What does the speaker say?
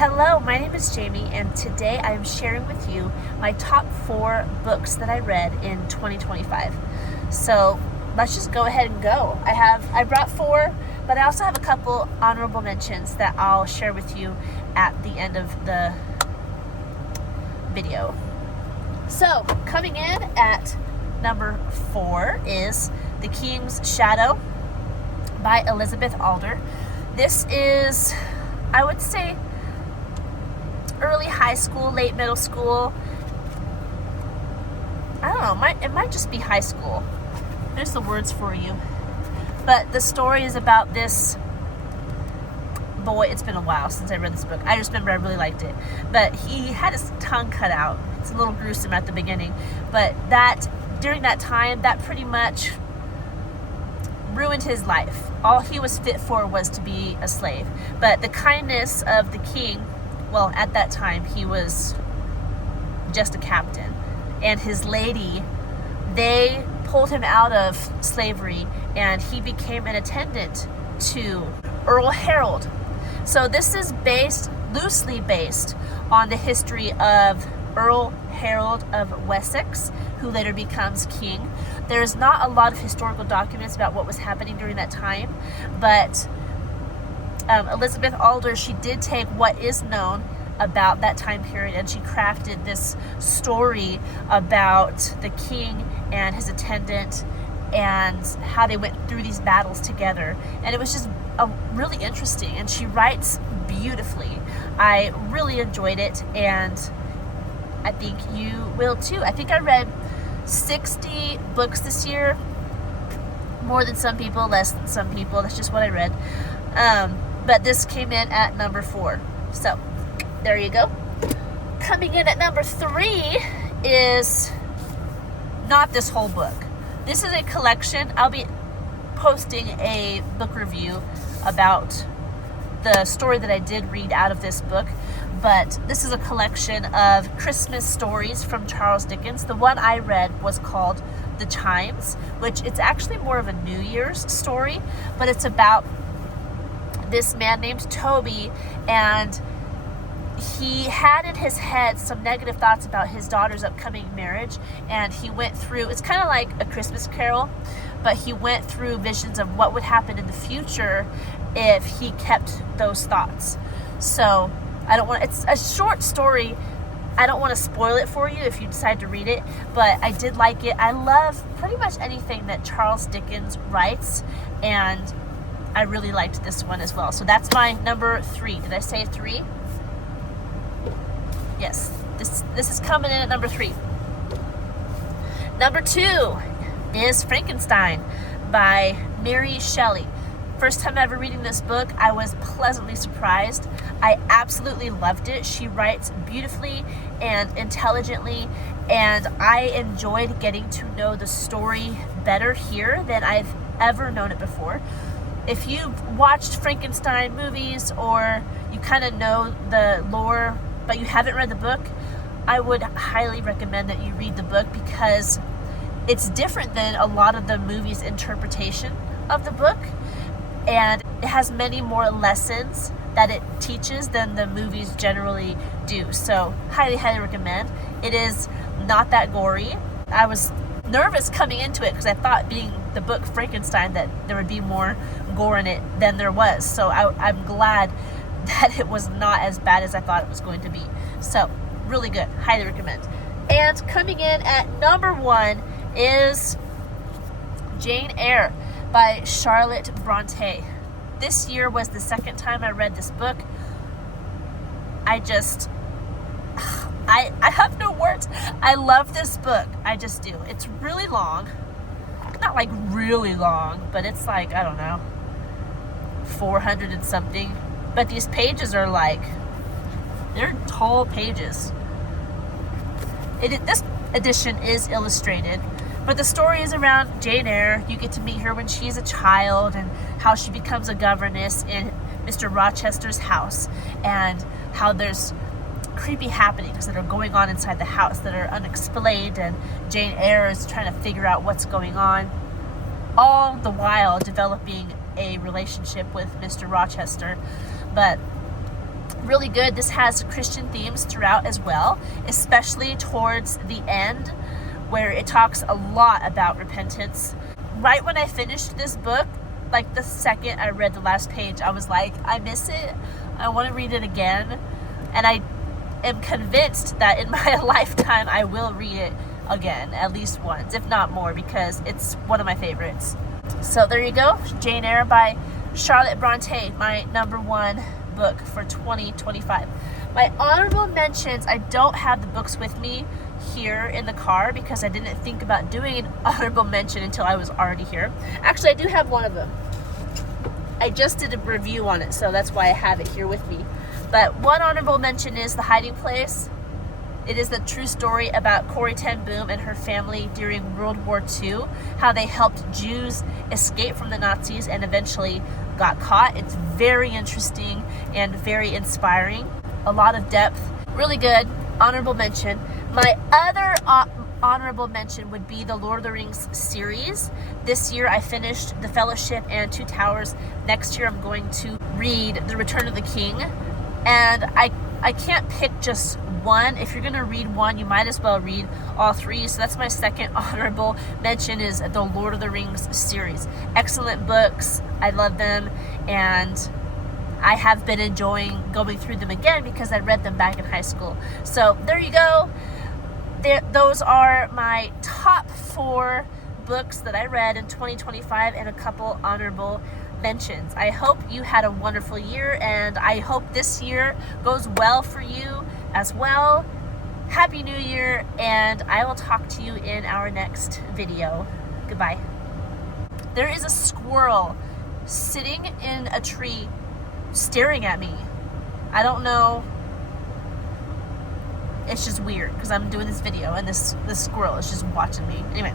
Hello, my name is Jamie, and today I am sharing with you my top 4 books that I read in 2025. So let's just go ahead and go. I brought 4, but I also have a couple honorable mentions that I'll share with you at the end of the video. So coming in at number 4 is The King's Shadow by Elizabeth Alder. This is, I would say, early high school, late middle school. I don't know, it might just be high school. There's the words for you. But the story is about this boy. It's been a while since I read this book. I just remember I really liked it. But he had his tongue cut out. It's a little gruesome at the beginning. But during that time, that pretty much ruined his life. All he was fit for was to be a slave. But the kindness of the king, well, at that time, he was just a captain. And his lady, they pulled him out of slavery, and he became an attendant to Earl Harold. So this is loosely based on the history of Earl Harold of Wessex, who later becomes king. There's not a lot of historical documents about what was happening during that time, but Elizabeth Alder, she did take what is known about that time period, and she crafted this story about the king and his attendant and how they went through these battles together. And it was just really interesting, and she writes beautifully. I really enjoyed it, and I think you will too. I think I read 60 books this year. More than some people, less than some people. That's just what I read. But this came in at number 4. So there you go. Coming in at number 3 is not this whole book. This is a collection. I'll be posting a book review about the story that I did read out of this book. But this is a collection of Christmas stories from Charles Dickens. The one I read was called The Chimes, which it's actually more of a New Year's story, but it's about this man named Toby, and he had in his head some negative thoughts about his daughter's upcoming marriage, and he went through, it's kind of like A Christmas Carol, but he went through visions of what would happen in the future if he kept those thoughts. So it's a short story. I don't want to spoil it for you if you decide to read it, but I did like it. I love pretty much anything that Charles Dickens writes, and I really liked this one as well. So that's my number 3. Did I say 3? Yes. This is coming in at number 3. Number 2 is Frankenstein by Mary Shelley. First time ever reading this book, I was pleasantly surprised. I absolutely loved it. She writes beautifully and intelligently, and I enjoyed getting to know the story better here than I've ever known it before. If you've watched Frankenstein movies, or you kind of know the lore, but you haven't read the book, I would highly recommend that you read the book, because it's different than a lot of the movie's interpretation of the book, and it has many more lessons that it teaches than the movies generally do. So highly, highly recommend. It is not that gory. I was nervous coming into it because I thought, being the book Frankenstein, that there would be more gore in it than there was. So I'm glad that it was not as bad as I thought it was going to be. So really good. Highly recommend. And coming in at number 1 is Jane Eyre by Charlotte Bronte. This year was the second time I read this book. I have no words. I love this book. I just do. It's really long. Not like really long, but it's like, I don't know, 400 and something. But these pages are they're tall pages. This edition is illustrated, but the story is around Jane Eyre. You get to meet her when she's a child, and how she becomes a governess in Mr. Rochester's house, and how there's creepy happenings that are going on inside the house that are unexplained, and Jane Eyre is trying to figure out what's going on, all the while developing a relationship with Mr. Rochester. But Really good. This has Christian themes throughout as well, especially towards the end where it talks a lot about repentance. Right when I finished this book, like the second I read the last page, I was like, I miss it. I want to read it again. And I am convinced that in my lifetime I will read it again, at least once, if not more, because it's one of my favorites. So there you go, Jane Eyre by Charlotte Bronte, my #1 book for 2025. My honorable mentions, I don't have the books with me here in the car because I didn't think about doing an honorable mention until I was already here. Actually, I do have one of them. I just did a review on it, so that's why I have it here with me. But one honorable mention is The Hiding Place. It is the true story about Corrie ten Boom and her family during World War II, how they helped Jews escape from the Nazis and eventually got caught. It's very interesting and very inspiring. A lot of depth. Really good. Honorable mention. My other honorable mention would be the Lord of the Rings series. This year I finished The Fellowship and Two Towers. Next year I'm going to read The Return of the King. And I can't pick just one. If you're going to read one, you might as well read all three. So that's my second honorable mention, is the Lord of the Rings series. Excellent books. I love them. And I have been enjoying going through them again because I read them back in high school. So there you go. Those are my top 4 books that I read in 2025 and a couple honorable mentions. I hope you had a wonderful year, and I hope this year goes well for you as well. Happy New Year, and I will talk to you in our next video. Goodbye. There is a squirrel sitting in a tree staring at me. I don't know. It's just weird because I'm doing this video and this squirrel is just watching me. Anyway.